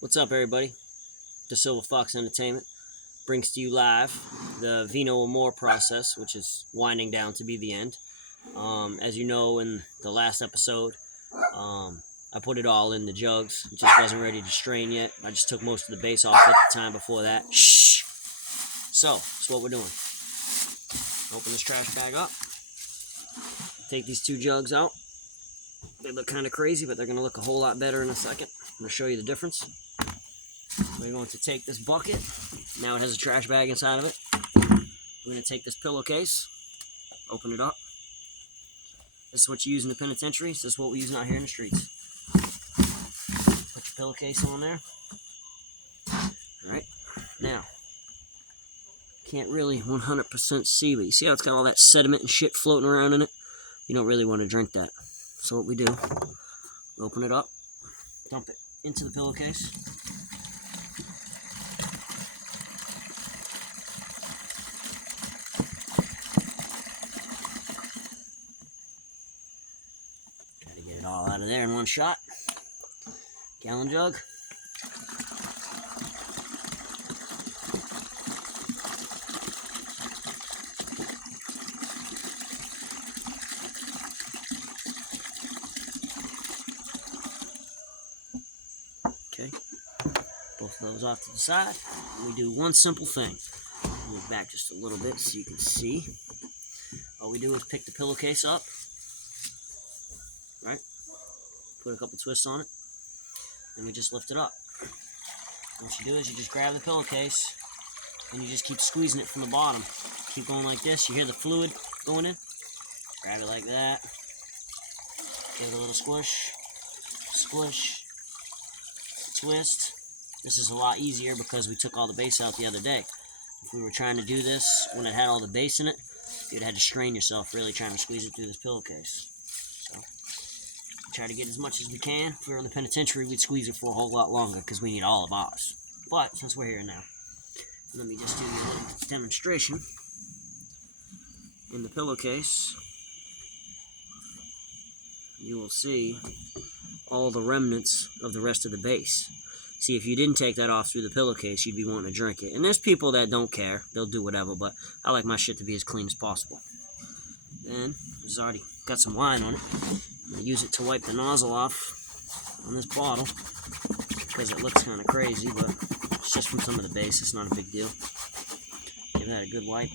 What's up, everybody? The Silver Fox Entertainment brings to you live the Vino Amor process, which is winding down to be the end. As you know, in the last episode, I put it all in the jugs. It just wasn't ready to strain yet. I just took most of the base off it the time before that. Shh! So, that's what we're doing. Open this trash bag up. Take these two jugs out. They look kind of crazy, but they're going to look a whole lot better in a second. I'm going to show you the difference. We're going to take this bucket. Now it has a trash bag inside of it. We're going to take this pillowcase, open it up. This is what you use in the penitentiaries. This is what we're using out here in the streets. Put your pillowcase on there. Alright, now, can't really 100% see, but you see how it's got all that sediment and shit floating around in it? You don't really want to drink that. So what we do, we open it up, dump it into the pillowcase. Try to get it all out of there in one shot. Gallon jug. Okay, both of those off to the side. We do one simple thing. Move back just a little bit so you can see. All we do is pick the pillowcase up, right? Put a couple twists on it, and we just lift it up. What you do is you just grab the pillowcase, and you just keep squeezing it from the bottom. Keep going like this. You hear the fluid going in? Grab it like that. Give it a little squish, squish, twist. This is a lot easier because we took all the base out the other day. If we were trying to do this when it had all the base in it, you'd had to strain yourself really trying to squeeze it through this pillowcase. So, we try to get as much as we can. If we were in the penitentiary, we'd squeeze it for a whole lot longer because we need all of ours. But, since we're here now, let me just do a little demonstration. In the pillowcase, you will see all the remnants of the rest of the base. See, if you didn't take that off through the pillowcase, you'd be wanting to drink it. And there's people that don't care. They'll do whatever, but I like my shit to be as clean as possible. And it's already got some wine on it. I'm going to use it to wipe the nozzle off on this bottle because it looks kind of crazy, but it's just from some of the base. It's not a big deal. Give that a good wipe.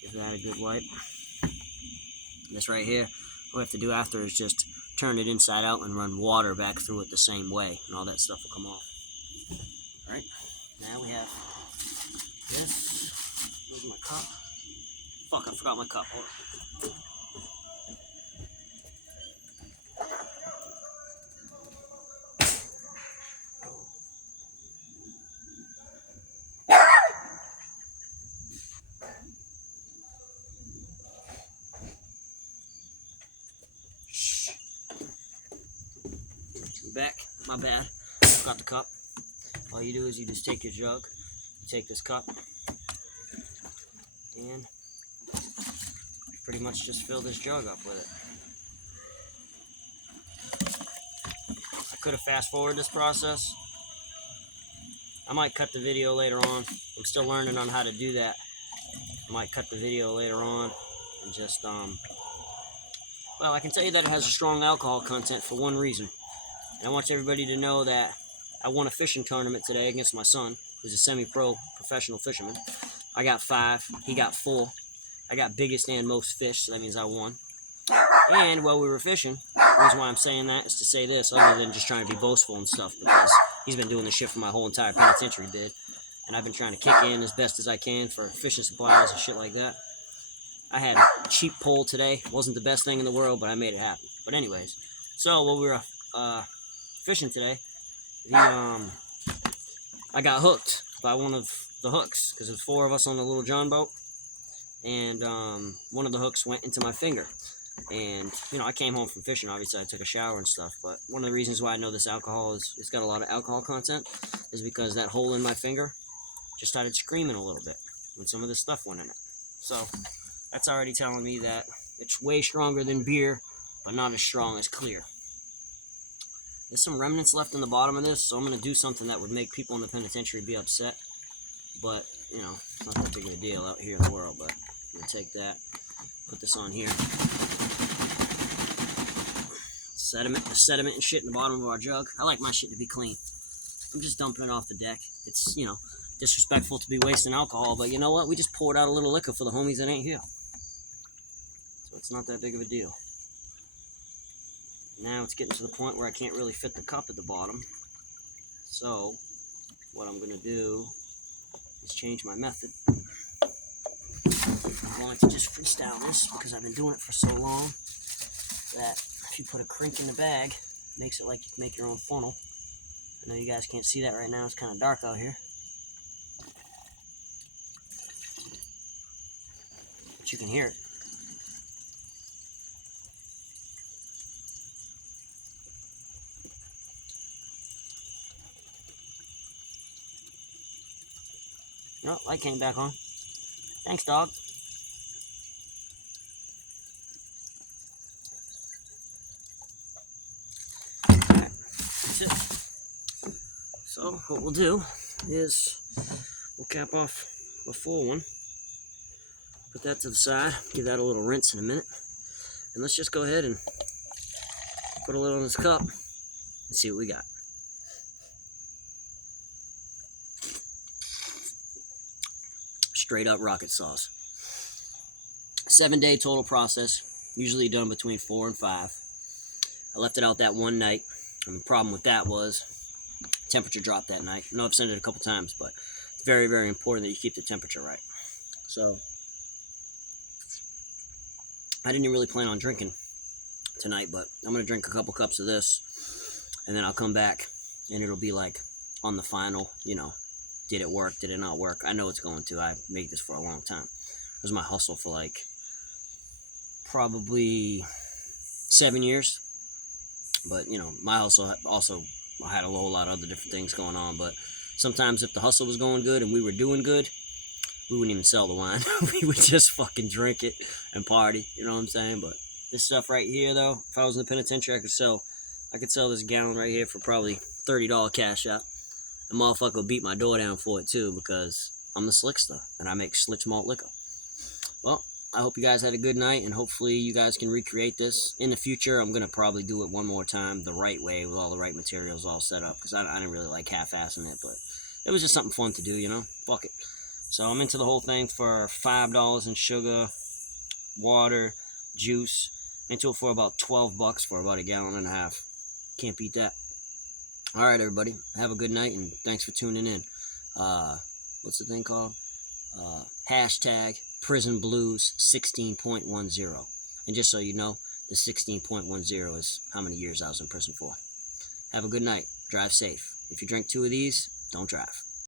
Give that a good wipe. This right here, what we have to do after is just turn it inside out and run water back through it the same way, and all that stuff will come off. Alright, now we have this. Where's my cup? Fuck, I forgot my cup. Hold on. Back, my bad, forgot the cup. All you do is you just take your jug, you take this cup, and pretty much just fill this jug up with it. I could have fast forwarded this process. I might cut the video later on. I'm still learning on how to do that. I might cut the video later on and just, well, I can tell you that it has a strong alcohol content for one reason. And I want everybody to know that I won a fishing tournament today against my son, who's a semi-pro professional fisherman. I got 5, he got 4. I got biggest and most fish, so that means I won. And while we were fishing, the reason why I'm saying that is to say this, other than just trying to be boastful and stuff, because he's been doing this shit for my whole entire penitentiary bid, and I've been trying to kick in as best as I can for fishing supplies and shit like that. I had a cheap pole today. Wasn't the best thing in the world, but I made it happen. But anyways, so while we were fishing today, I got hooked by one of the hooks because there's 4 of us on the little John boat, and one of the hooks went into my finger. And you know, I came home from fishing. Obviously, I took a shower and stuff. But one of the reasons why I know this alcohol it's got a lot of alcohol content is because that hole in my finger just started screaming a little bit when some of this stuff went in it. So that's already telling me that it's way stronger than beer, but not as strong as clear. There's some remnants left in the bottom of this, so I'm going to do something that would make people in the penitentiary be upset. But, you know, it's not that big of a deal out here in the world. But I'm going to take that, put this on here. The sediment and shit in the bottom of our jug. I like my shit to be clean. I'm just dumping it off the deck. It's, you know, disrespectful to be wasting alcohol, but you know what? We just poured out a little liquor for the homies that ain't here. So it's not that big of a deal. Now it's getting to the point where I can't really fit the cup at the bottom. So what I'm going to do is change my method. I'm going to just freestyle this because I've been doing it for so long that if you put a crink in the bag, it makes it like you can make your own funnel. I know you guys can't see that right now. It's kind of dark out here. But you can hear it. No, light came back on. Thanks, dog. Alright, that's it. So what we'll do is we'll cap off a full one. Put that to the side. Give that a little rinse in a minute. And let's just go ahead and put a little in this cup and see what we got. Straight up rocket sauce. 7-day total process, usually done between 4 and 5. I left it out that one night, and the problem with that was temperature dropped that night. I know I've said it a couple times, but it's very, very important that you keep the temperature right. So I didn't really plan on drinking tonight, but I'm going to drink a couple cups of this, and then I'll come back, and it'll be like on the final, you know, did it work? Did it not work? I know it's going to. I made this for a long time. It was my hustle for like probably 7 years. But, you know, my hustle also had a whole lot of other different things going on. But sometimes if the hustle was going good and we were doing good, we wouldn't even sell the wine. We would just fucking drink it and party. You know what I'm saying? But this stuff right here, though, if I was in the penitentiary, I could sell this gallon right here for probably $30 cash out. The motherfucker will beat my door down for it too because I'm the slickster and I make slick malt liquor. Well, I hope you guys had a good night and hopefully you guys can recreate this. In the future, I'm going to probably do it one more time the right way with all the right materials all set up because I didn't really like half-assing it, but it was just something fun to do, you know? Fuck it. So I'm into the whole thing for $5 in sugar, water, juice. Into it for about $12 for about a gallon and a half. Can't beat that. All right, everybody. Have a good night, and thanks for tuning in. What's the thing called? Hashtag Prison Blues 16.10. And just so you know, the 16.10 is how many years I was in prison for. Have a good night. Drive safe. If you drink 2 of these, don't drive.